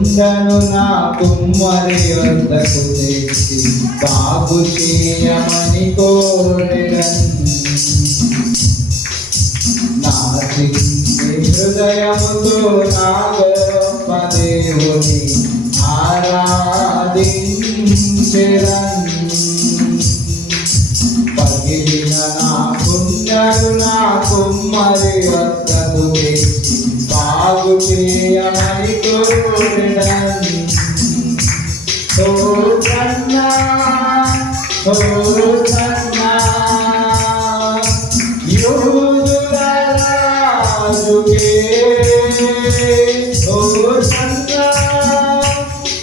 కుండను నా కుమ్మరి వద్దకు తెచ్చి బాగు చేయమని కోరెదను. నా హృదయముతో నా గొప్ప దేవుని ఆరాధించెదను. పగిలిన నా కుండను నా కుమ్మరి వద్దకు తెచ్చి బాగు చేయమని కోరెదను. హోసన్నా హోసన్నా యూదుల రాజుకే, హోసన్నా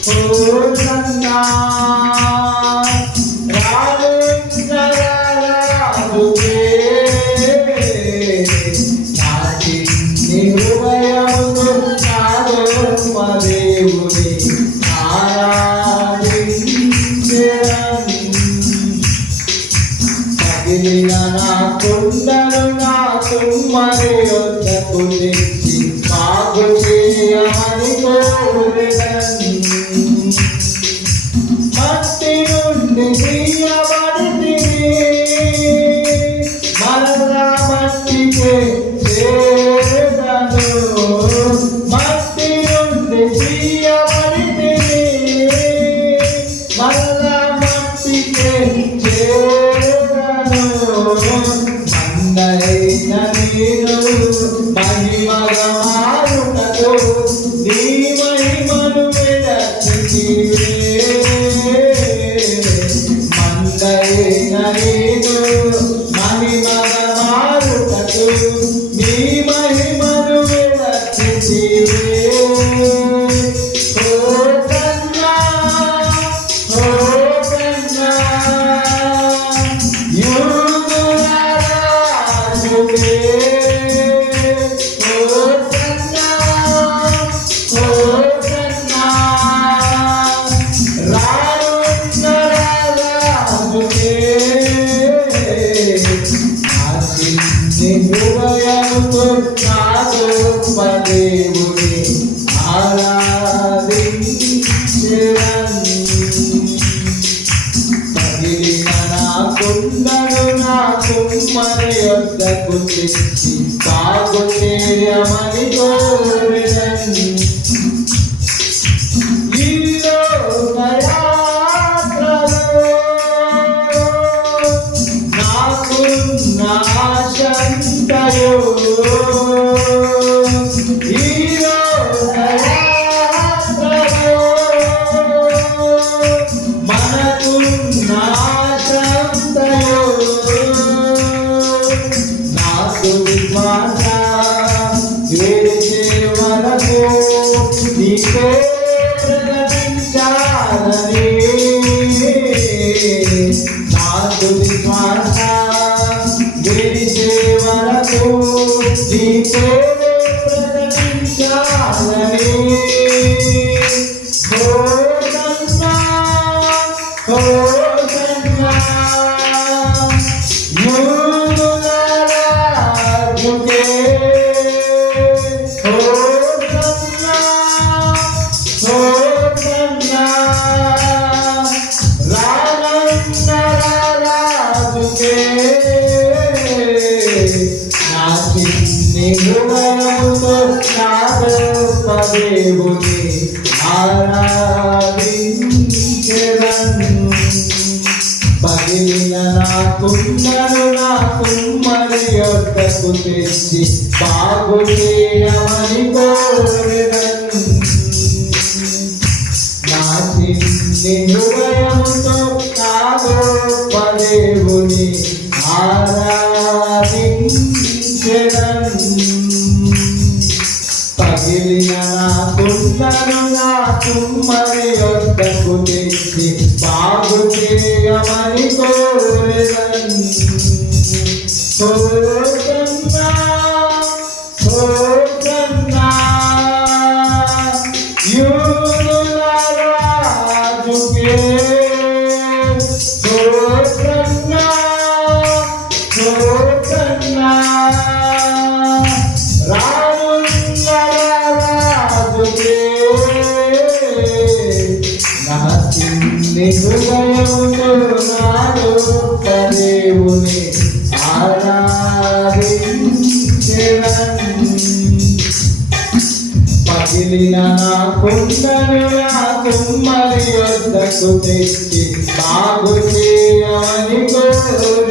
హోసన్నా రాజుకే. నా చిన్ని హృదయముతో నా గొప్ప దేవుని ఆరాధించెదను. పగిలిన నా కుండను నా కుమ్మరి వద్దకు తెచ్చి బాగు చేయమని కోరెదను. మట్టి నుండి తీయబడితిని, మరలా మట్టికే చేరెదను. మట్టి నుండి తీయబడితిని, మరలా మట్టికే చేరెదను. మందైన నేను మహిమగా మారుటకు నీ మహిమను వెదకితివే. మందైన నేను మహిమగా మారుటకు నీ మహిమను వెదకితివే. హోసన్నా హోసన్నా యూదుల రాజుకే, హోసన్నా హోసన్నా రానున్న రాజుకే. నా చిన్ని హృదయముతో నా గొప్ప దేవుని ఆరాధించెదను. పగిలిన నా కుండను నా కుమ్మరి వద్దకు తెచ్చి బాగు చేయమని కోరెదను. ఈ లోకయాత్రలో నాకున్న ఆశంతయో, ఈ లోకయాత్రలో మనకున్న ఆశంతయో, నాకు విశ్వాస గెలిచే వరకు నీకే ప్రకటించాలని. నాకు విశ్వాస గెలిచే వరకు నీకే ప్రకటించాలని. హోసన్నా హోసన్నా యూదుల రాజుకే, హోసన్నా హోసన్నా రానున్న రాజుకే. నా చిన్ని హృదయముతో నా గొప్ప దేవుని ఆరాధించెదను. పగిలిన నా కుండను నా కుమ్మరి వద్దకు తెచ్చి బాగు చేయమని కోరెదను. నా చిన్ని హృదయముతో నా గొప్ప దేవుని ఆరాధించెదను. పగిలిన నా కుండను నా కుమ్మరి వద్దకు తెచ్చి బాగు చేయమని కోరెదను. హోసన్నా హోసన్నా యూదుల రాజుకే, హోసన్నా హోసన్నా రానున్న రాజుకే. నీ హృదయముతో నాడు దేవుని ఆరాధించెదన్. పగిలిన నా కుండను నా కుమ్మరి వద్దకు తెచ్చి బాగు చేయమని కోరు